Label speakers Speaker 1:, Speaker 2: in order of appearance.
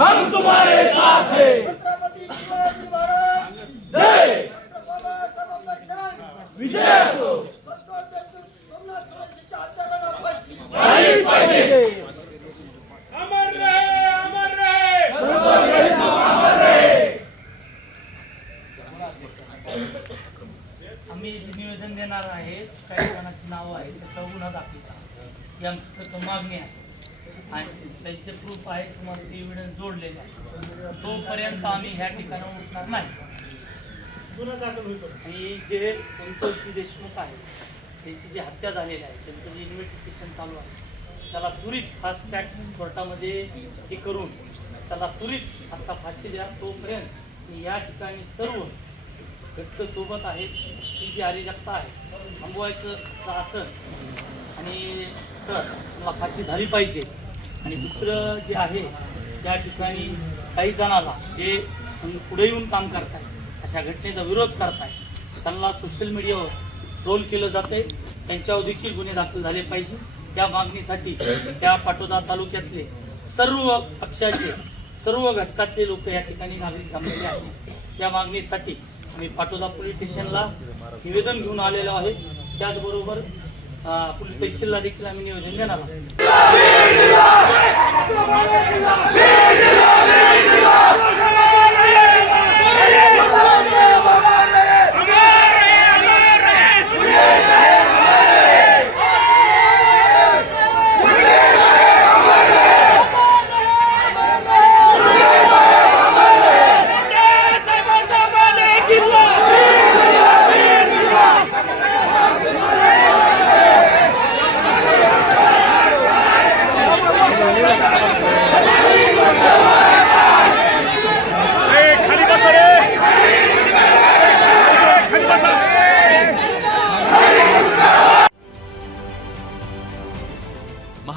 Speaker 1: हम तुम्हारे साथ हैं।
Speaker 2: छत्रपती शिवाजी महाराज।
Speaker 1: जय। विजय असो।
Speaker 3: अमर रहे
Speaker 4: आम्ही निवेदन देणार आहे काही जणांची नावं आहेत त्याचा गुन्हा दाखल करा ही आमची मागणी आहे. आणि त्यांचे प्रूफ आहे तुम्हाला ते एव्हिडन्स जोडलेले तोपर्यंत आम्ही ह्या ठिकाणावर उठणार नाही. आणि जे संतोषजी देशमुख आहेत त्यांची जी हत्या झालेली आहे त्यांचं जे इन्व्हेस्टिगेशन चालू आहे त्याला त्वरित फास्ट ट्रॅक कोर्टामध्ये हे करून त्याला त्वरित आता फाशी द्या. तोपर्यंत मी या ठिकाणी सर्व घट्ट सोबत आहेत ती जी अरिजकता आहे थांबवायचं आसन आणि तर मला फाशी झाली पाहिजे. आणि दुसरं जे आहे त्या ठिकाणी काही जणाला जे पुढे येऊन काम करताय अशा घटनेचा विरोध करताय त्यांना सोशल मीडियावर ट्रोल केलं जाते त्यांच्यावर देखील गुन्हे दाखल झाले पाहिजे. त्या मागणीसाठी त्या पाटोदा तालुक्यातले सर्व पक्षाचे सर्व घटकातले लोक या ठिकाणी नागरिक जमलेले आहेत. त्या मागणीसाठी आम्ही पाटोदा पोलीस स्टेशनला निवेदन घेऊन आलेलो आहे. त्याचबरोबर पोलीस तहसीलला देखील आम्ही नियोजन देणार आहोत